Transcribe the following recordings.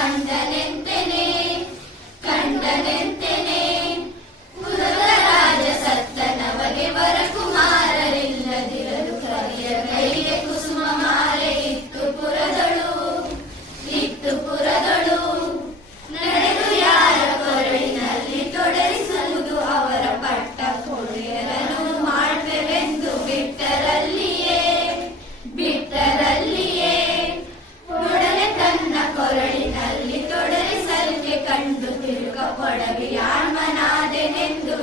ಕಂಡನೆಂತೆನೆ ಕಂಡನೆಂತೆನೆ ಪುರದ ರಾಜ ಸತ್ತನವಗೆ ವರಕುಮಾರರಿಲ್ಲದಿರಲು ಕರಿಯ ಕೈಗೆ ಕುಸುಮ ಮಾಲೆ ಇತ್ತು ಪುರದಳು ನಡೆದು ಯಾರ ಕೊರಳಿನಲ್ಲಿ ತೊಡರಿಸುವುದು ಅವರ ಪಟ್ಟ ಕೊಡೆಯರನು ಮಾಡ್ಬೇವೆಂದು ಬಿಟ್ಟರಲ್ಲಿಯೇ ಒಡನೆ ತನ್ನ ಕೊರಳಿನಲ್ಲಿ ತೊಡರಿಸಲಿಕ್ಕೆ ಕಂಡು ತಿರುಗ ಒಡವಿಯಾನ್ಮನಾದೆನೆಂದು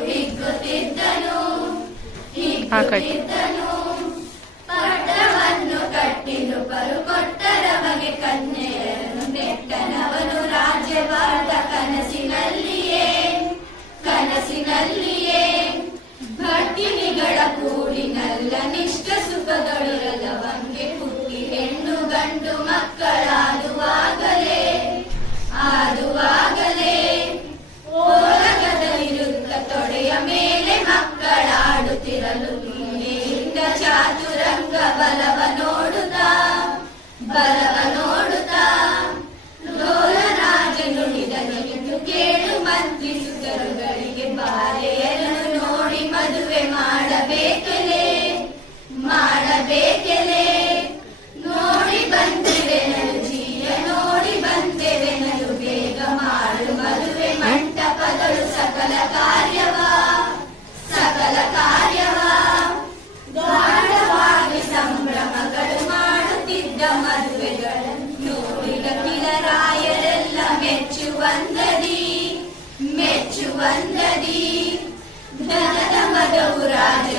ಹಿಗ್ಗುತ್ತಿದ್ದನು ಪಟ್ಟವನ್ನು ಕಟ್ಟಿಲು ಪರು ಕೊಟ್ಟರವಗೆ ಕನ್ಯೆಯರನ್ನು ನೆಟ್ಟನವನು ರಾಜ್ಯವಾದ ಕನಸಿನಲ್ಲಿಯೇ ಭಟ್ಟಿನಿಗಳ ಕೂಡಿನಲ್ಲ ನಿಷ್ಠ ಸುಖದೊಳಿರಲವಂಗೆ ಹುಟ್ಟಿ ಹೆಣ್ಣು ಗಂಡು ಮಕ್ಕಳಾದುವಾಗಲೇ ಓಲಗದ ವಿರುದ್ಧ ತೊಡೆಯ ಮೇಲೆ ಮಕ್ಕಳಾಡುತ್ತಿರಲು ನೀನೆಯಿಂದ ಚಾತುರಂಗ ಬಲವ ನೋಡುತ್ತಾ ಲೋಲರಾಜ ನುಡಿದನೆಂದು ಕೇಳು ಮಂತ್ರಿಸುತ್ತರುಗಳಿಗೆ ಬಾಲೆಯನ್ನು ನೋಡಿ ಮದುವೆ ಮಾಡಬೇಕೆಲೆ ನೋಡಿ ಬಂದೆವೆನಲು ಜೀಯ ನೋಡಿ ಬಂದೆವೆನಲು ಬೇಗ ಮಾಡು ಮದುವೆ ಮಂಟಪದಳು ಸಕಲ ಕಾರ್ಯವ ಗಾಢವಾಗಿ ಸಂಭ್ರಮಗಳು ಮಾಡುತ್ತಿದ್ದ ಮದುವೆಗಳನ್ನು ನೋಡಿದ ಕಿಲರಾಯರೆಲ್ಲ ಮೆಚ್ಚುವಂದದಿ ಧನದ ಮದವು ರಾಜ